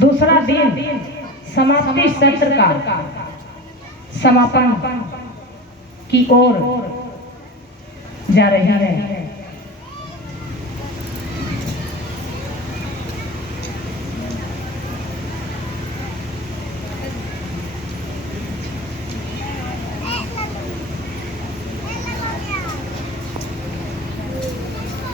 दूसरा दिन समाप्ति सत्र का समापन की ओर जा रही है।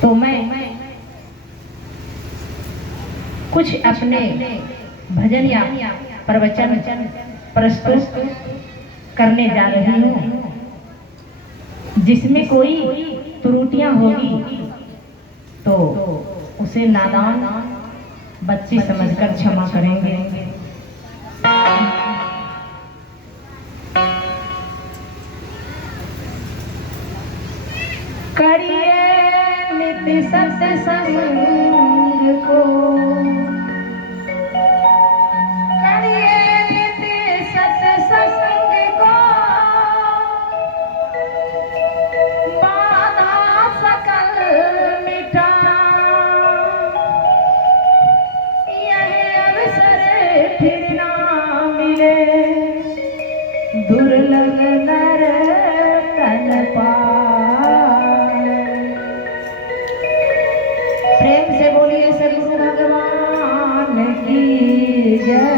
तो मैं कुछ अपने भजन या प्रवचन प्रस्तुत करने जा रही हूँ, जिसमें कोई त्रुटियां होगी तो उसे नादान बच्चे समझकर क्षमा करेंगे। करिए नित्य सत्संग को, करिए नित्य सत्संग को, बाधा सकल मिटा, यह अवसर फिर ना मिले, दुर्लभ नर तन पाए। प्रेम से बोलिए सद्गुरु भगवान की जय।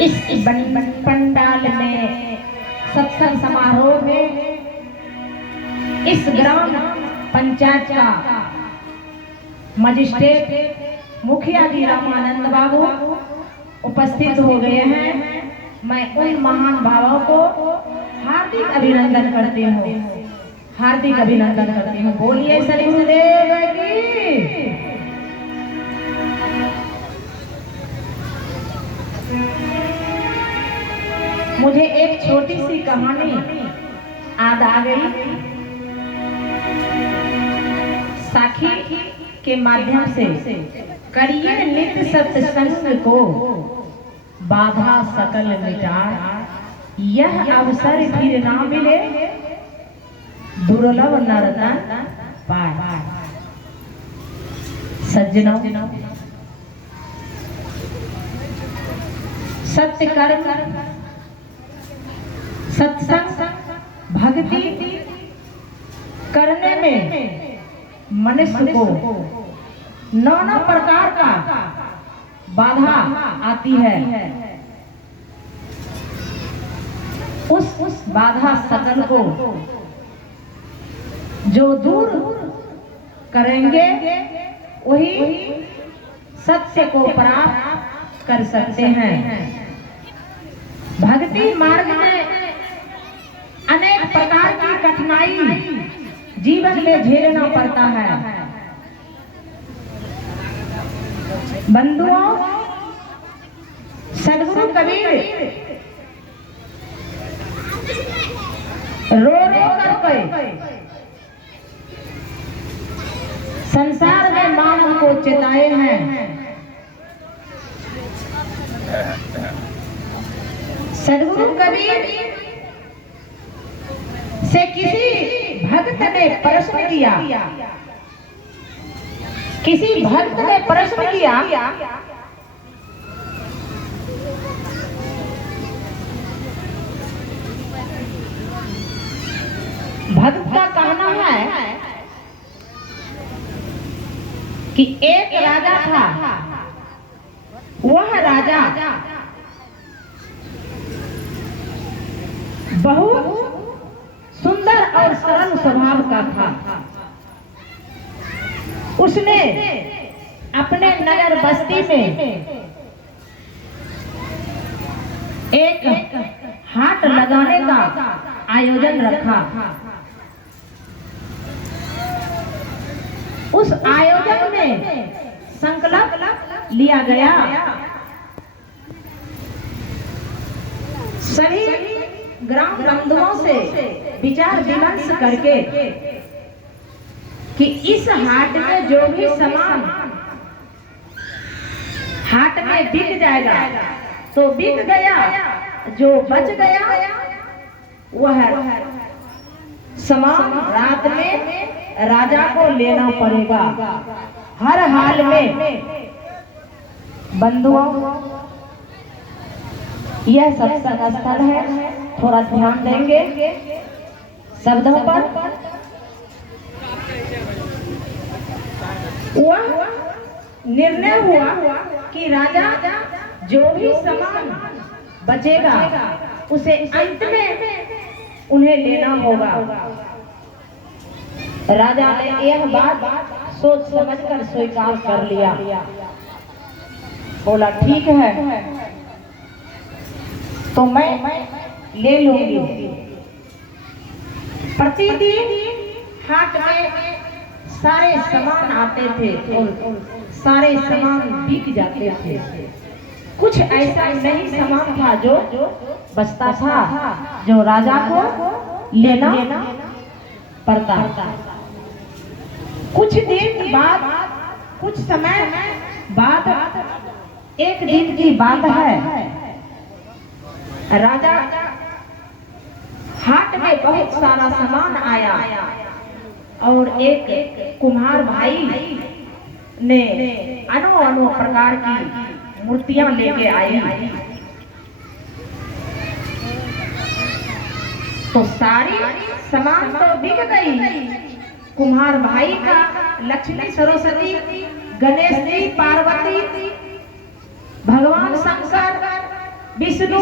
इस पंडाल में सत्संग समारोह में इस ग्राम पंचायत का मजिस्ट्रेट मुखिया जी रामानंद बाबू उपस्थित हो गए हैं। मैं उन महान भावों को हार्दिक अभिनंदन करती हूँ, हार्दिक अभिनंदन करती हूँ। बोलिए सद्गुरुदेव की। मुझे एक छोटी सी कहानी याद आ गई। साखी के माध्यम से करिए नित्य सत्संग को, बाधा सकल मिटा, यह अवसर फिर ना मिले, दुर्लभ नर तन पाए। सज्जनों, सत्य कर्म, सत्संग, भक्ति करने में मनुष्य को नाना प्रकार का बाधा आती है। उस बाधा सकल को जो दूर करेंगे वही सत्य को प्राप्त कर सकते हैं। भक्ति मार्ग में अनेक प्रकार की कठिनाई जीवन में झेलना पड़ता है। बंधुओं, सद्गुरु कबीर रो रो करके संसार में मानव को चेताए हैं। सद्गुरु कबीर से किसी भक्त ने प्रश्न किया, किसी भक्त ने प्रश्न किया, भक्त का कहना है कि एक राजा था, वह राजा बहुत सुंदर और सरल स्वभाव का था। उसने अपने नगर बस्ती में एक हाट लगाने का आयोजन रखा। उस आयोजन में संकल्प लिया गया, सभी ग्राम बंधुओं से विचार विमर्श करके कि इस हाट में जो भी सामान हाट में बिक जाएगा तो बिक गया, जो बच गया वह सामान रात में राजा को लेना पड़ेगा हर हाल में। बंधुओं, यह सत्संग स्थल है, थोड़ा ध्यान देंगे शब्दों पर। वह निर्णय हुआ कि राजा जो भी सामान बचेगा उसे अंत में उन्हें लेना होगा। राजा ने यह बात सोच समझकर स्वीकार कर लिया। बोला ठीक है, तो मैं ले लूंगी। प्रतिदिन हाट में सारे सामान आते थे और सारे सामान बिक जाते थे। कुछ ऐसा नहीं सामान था जो बचता था, जो राजा को लेना पड़ता। कुछ दिन बाद, कुछ समय बाद, एक दिन की बात है, राजा हाट में बहुत सारा सामान आया और एक कुम्हार भाई ने अनो प्रकार की मूर्तियां लेके आई। तो सारी सामान तो बिक गई। कुम्हार भाई का लक्ष्मी, सरस्वती, गणेश जी, पार्वती, भगवान शंकर, विष्णु,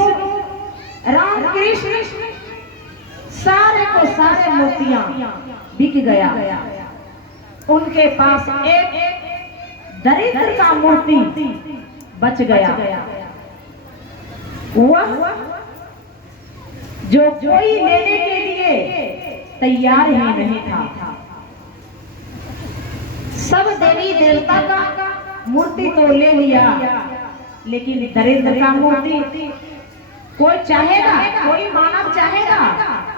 राम कृष्ण, सारे को सारे मूर्तियां बिक गया। उनके पास एक दरिद्र का मूर्ति बच गया। वह जो कोई लेने के लिए तैयार ही नहीं था। सब देवी देवता का मूर्ति तो ले लिया, लेकिन दरिद्र का मूर्ति कोई चाहेगा, कोई मानव चाहेगा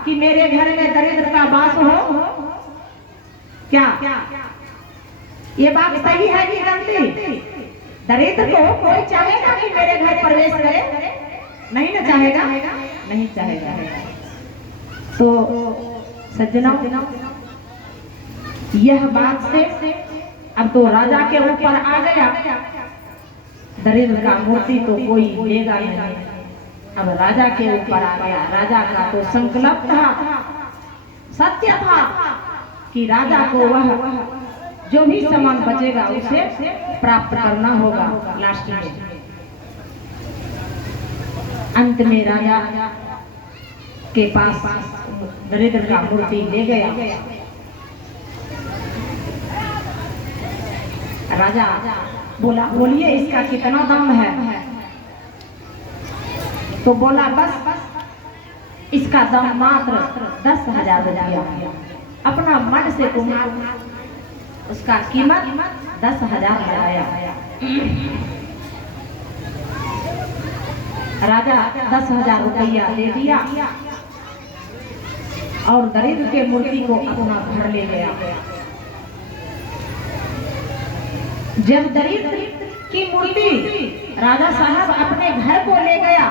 कि मेरे घर में दरिद्र का वास हो? क्या ये बात सही है कि गलती? दरिद्र को कोई चाहेगा कि मेरे घर प्रवेश करे? नहीं ना चाहेगा, नहीं चाहेगा। तो सज्जनों, यह बात से अब तो राजा के ऊपर आ गया, दरिद्र का मूर्ति तो कोई लेगा नहीं। अब राजा के ऊपर आ गया। राजा का तो संकल्प था, सत्य था कि राजा को वह जो भी सामान बचेगा उसे प्राप्त करना होगा। लास्ट में अंत में राजा के पास दरिद्र का मूर्ति ले गया। राजा बोला, बोलिए इसका कितना दाम है? तो बोला बस इसका दाम मात्र 10,000 रुपया। अपना मन से कुम्हार उसका कीमत 10,000 लगाया। राजा 10,000 रुपया दे दिया और दरिद्र के मूर्ति को अपना घर ले गया। जब दरिद्र की मूर्ति राजा साहब अपने घर को ले गया,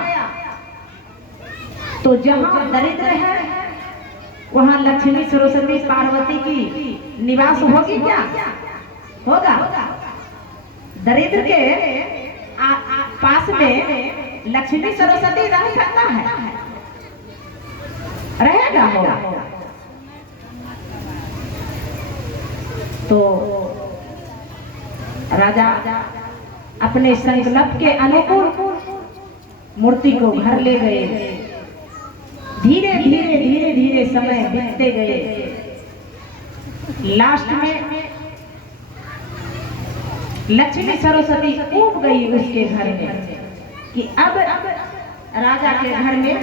तो जहां दरिद्र है वहां लक्ष्मी, सरस्वती, पार्वती की निवास होगी क्या? होगा। दरिद्र के पास में लक्ष्मी, सरस्वती रह सकता है? रहेगा? होगा। तो राजा अपने संकल्प के अनुकूल मूर्ति को घर ले गए। धीरे धीरे धीरे धीरे समय बीतते गए। लास्ट में लक्ष्मी, सरस्वती ऊब गई उसके घर में कि अब राजा के घर में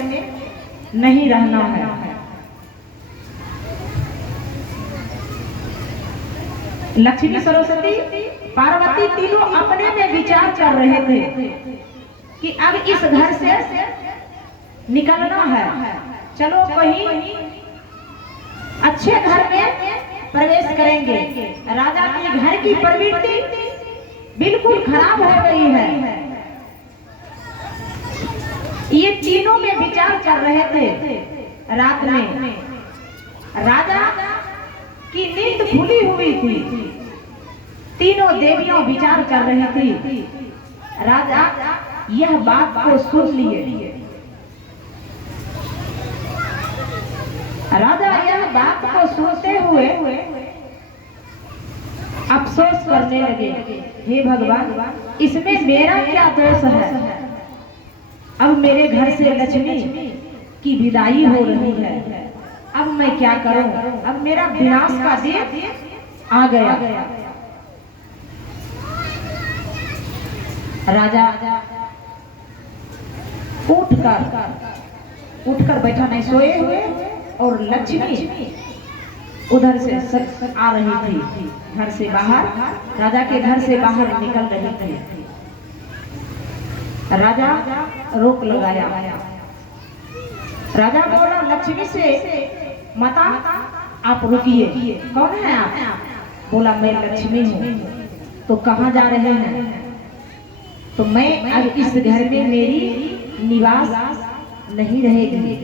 नहीं रहना है। लक्ष्मी, सरस्वती, पार्वती तीनों अपने में विचार कर रहे थे कि अब इस घर से निकलना है, चलो कहीं अच्छे घर में प्रवेश करेंगे। राजा के घर की प्रवृत्ति बिल्कुल खराब हो गई है। ये तीनों में विचार कर रहे थे रात में। राजा की नींद खुली हुई थी, तीनों देवियों विचार कर रही थी। राजा यह बात को सुन लिए। राजा यह बात को सुनते हुए अफसोस करने लगे, हे भगवान, इसमें मेरा क्या दोष है? अब मेरे घर से लक्ष्मी की विदाई हो रही है, अब मैं क्या करूं? अब मेरा विनाश का दिन आ गया। राजा उठकर बैठा नहीं, सोए हुए, और लक्ष्मी उधर से आ रही थी, घर से बाहर, राजा के घर से बाहर निकल रही थी। राजा रोक लगाया। राजा बोला लक्ष्मी से, माता आप रुकिए, कौन है आप? बोला मैं लक्ष्मी हूँ। तो कहाँ जा रहे हैं? तो मैं अब इस घर में मेरी निवास नहीं रहेगी।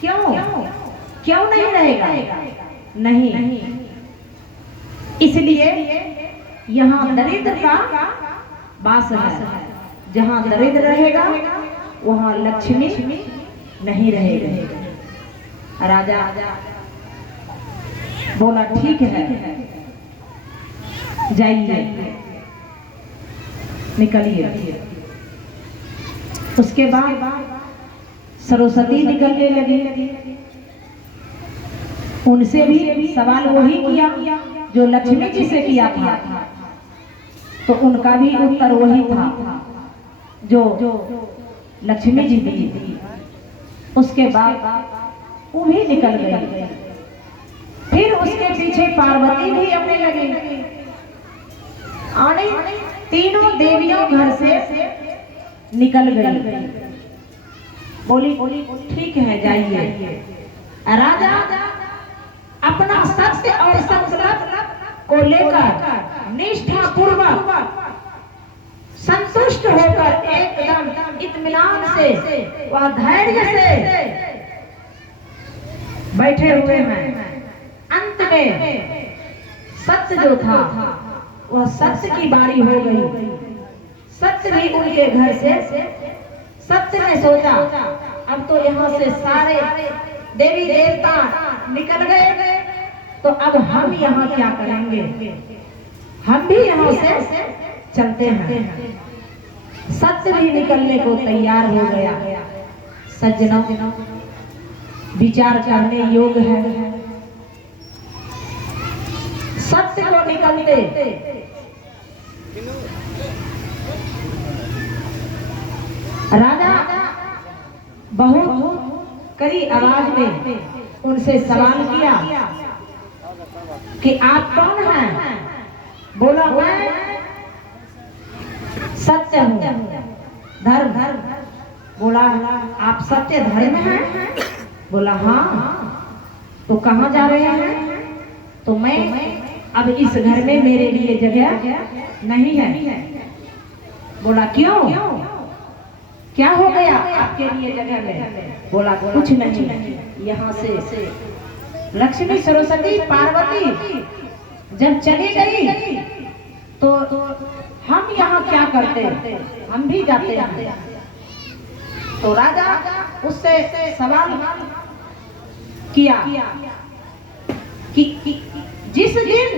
क्यों नहीं रहेगा? नहीं, इसलिए यहाँ दरिद्र का वास है। जहाँ दरिद्र रहेगा वहाँ लक्ष्मी नहीं रहेगी। राजा बोला ठीक है, जाइए, निकलिए। उसके बाद सरस्वती निकलने लगी। उनसे भी सवाल वही किया जो लक्ष्मी जी से किया था, तो उनका भी उत्तर वही था जो लक्ष्मी जी दी। उसके बाद वो भी निकल गई। फिर उसके पीछे पार्वती भी आने लगी। आने तीनों देवियों घर से निकल गई। बोली ठीक है, जाइए। राजा अपना सत्य और संकल्प को लेकर निष्ठा पूर्वक संतुष्ट होकर एकदम इत्मीनान से वह धैर्य से बैठे हुए हैं। अंत में सत्य जो था वह सत्य की बारी हो गई। सत्य भी उनके घर से, सत्य ने सोचा अब तो यहाँ से सारे देवी देवता निकल गए, तो अब हम यहाँ क्या करेंगे? हम भी यहाँ से चलते हैं। सत्य भी निकलने को तैयार हो गया। सज्जनों, विचार करने योग्य है। सत्य को निकलते राजा बहुत कड़ी आवाज में उनसे सवाल किया कि आप कौन हैं? बोला मैं सत्य हूँ, धर्म। बोला आप सत्य धर्म हैं? बोला हाँ। तो कहाँ जा रहे हैं? तो मैं अब इस घर में मेरे लिए जगह नहीं है। बोला क्यों? क्या हो गया आपके लिए जगह में? बोला कुछ नहीं, यहाँ से लक्ष्मी सरस्वती पार्वती जब चली गई तो हम यहाँ क्या करते? हम भी जाते हैं। तो राजा उससे सवाल किया कि जिस दिन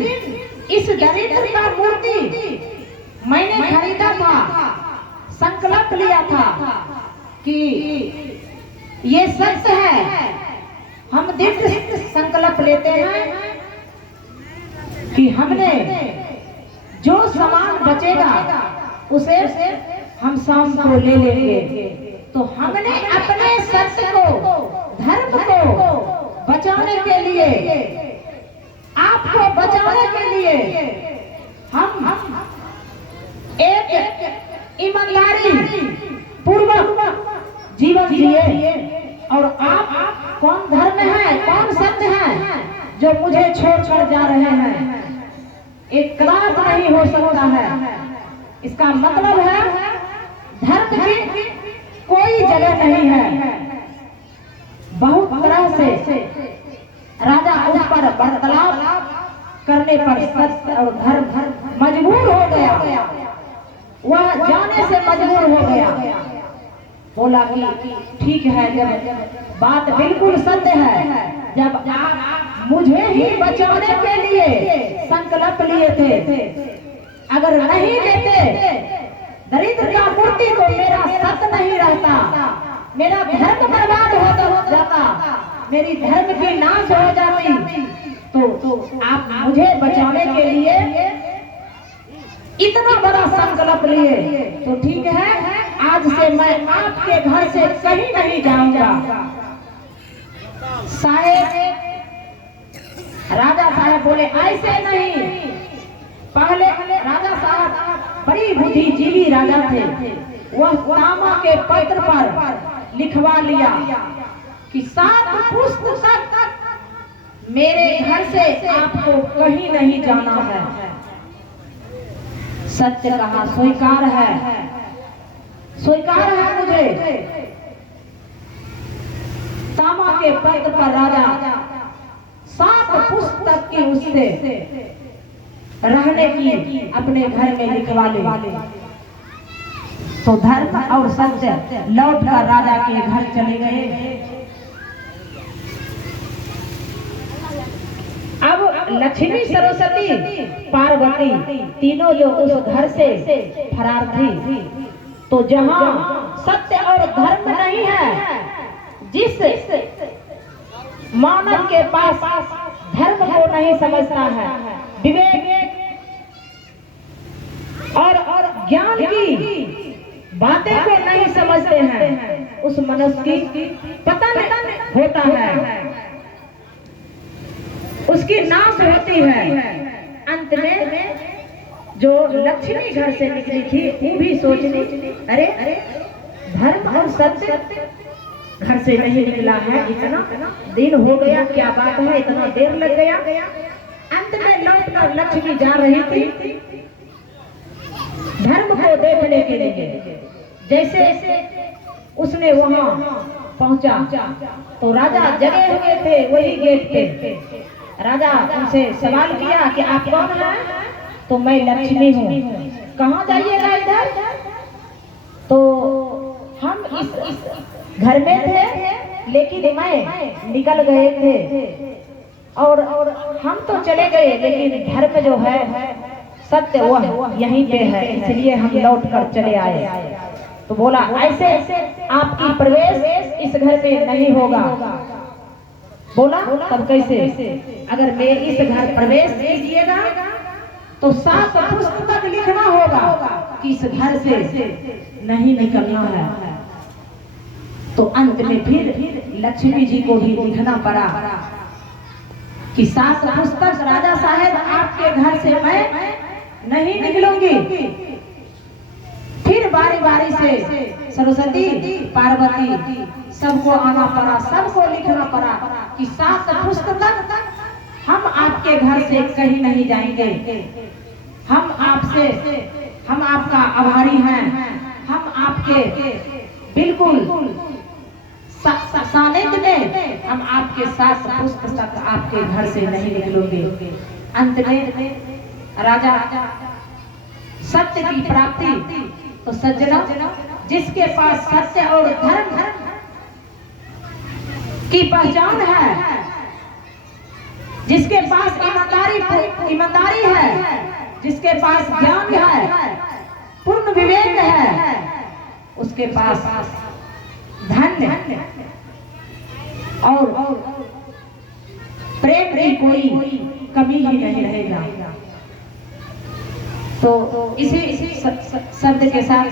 इस दरिद्र का मूर्ति मैंने खरीदा था, संकल्प लिया था कि ये सत्य है, हम दृढ़ संकल्प लेते हैं कि हमने जो सामान बचेगा उसे हम शाम को ले लेंगे। तो हमने अपने सत्य को, धर्म को बचाने के लिए, आपको बचाने के लिए हम एक ईमानदारी पूर्वक जीवन जिए। और आप कौन धर्म है, कौन सत्य है जो मुझे छोड़कर जा रहे हैं? एक कदाप नहीं हो सकता है। इसका मतलब है धर्म की कोई जगह नहीं है। बहुत तरह से राजा उस पर बर्ताव करने पर सत्य और धर्म मजबूर हो गया, वह जाने से मजबूर हो गया। बोला कि ठीक है, जब बात बिल्कुल सत्य है, जब आप मुझे ही बचाने के लिए संकल्प लिए थे, अगर नहीं देते दरिद्र का मूर्ति तो मेरा सत्य नहीं रहता, मेरा धर्म बर्बाद हो जाता, मेरी धर्म की नाश हो जाती। तो आप मुझे बचाने के लिए इतना बड़ा संकल्प लिए, तो ठीक है, आज से मैं आपके घर से कहीं नहीं जाऊंगा। साहेब, राजा साहब बोले ऐसे नहीं। पहले राजा साहब बड़ी बुद्धिजीवी राजा थे, वह तामा के पत्र पर लिखवा लिया कि 7 पुस्तक तक मेरे घर से आपको कहीं नहीं जाना है। सत्य कहा, स्वीकार है, स्वीकार है मुझे। तामा के पत्र पर राजा 7 पुस्तक की उससे रहने की अपने घर में लिखवा ले। तो धर्म और सत्य लौट कर राजा के घर चले गए। अब लक्ष्मी, सरस्वती, पार्वती तीनों जो उस घर से फरार थी, तो जहां सत्य और धर्म नहीं है, जिस मानव के पास धर्म को नहीं समझता है, विवेक और ज्ञान की बातें को नहीं समझते हैं, उस मनुष्य की पतन होता है, उसकी नाश होती है। अंत में जो लक्ष्मी घर से निकली थी, वो भी सोचनी, अरे धर्म और सत्य घर से नहीं निकला है, इतना दिन हो गया, क्या बात है, इतना देर लग गया। अंत में लौट कर लक्ष्मी जा रही थी धर्म को देखने के लिए। जैसे उसने वहां पहुंचा तो राजा जगे हुए थे वही गेट पे। राजा उनसे सवाल किया कि आप कौन हैं? तो मैं लक्ष्मी हूँ। कहाँ जाइएगा इधर? तो हम इस घर में थे, लेकिन मैं निकल गए थे और हम तो चले गए, लेकिन धर्म जो है सत्य वह यहीं पे है, इसलिए हम लौट कर चले आए। तो बोला ऐसे आपकी प्रवेश इस घर में नहीं होगा। बोला तब कैसे? अगर मैं इस घर प्रवेश कीजिएगा तो 7 पुस्तक लिखना होगा कि इस घर से नहीं निकलना है। तो अंत में फिर लक्ष्मी जी को भी लिखना पड़ा कि 7 पुस्तक राजा साहब आपके घर से मैं नहीं निकलूंगी। फिर बारी बारी से सरस्वती, पार्वती सबको आना पड़ा, सबको लिखना पड़ा कि 7 पुस्तक हम आपके घर से कहीं नहीं जाएंगे। हम आपका आभारी हैं, हम आपके बिल्कुल सानिध्य में हम आपके 7 पुस्तक आपके घर से नहीं निकलोगे। अंत में राजा सत्य की प्राप्ति। तो सज्जनों, जिसके पास सत्य और धर्म की पहचान है, जिसके पास ईमानदारी है, जिसके पास ज्ञान है, पूर्ण विवेक है, उसके पास धन और प्रेम की कोई कमी ही नहीं रहेगा। तो इसी शब्द के साथ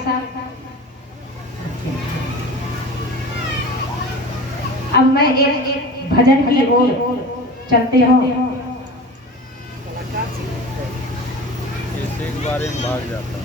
अब मैं एक भजन की ओर चलती हूँ। एक बार भाग जाता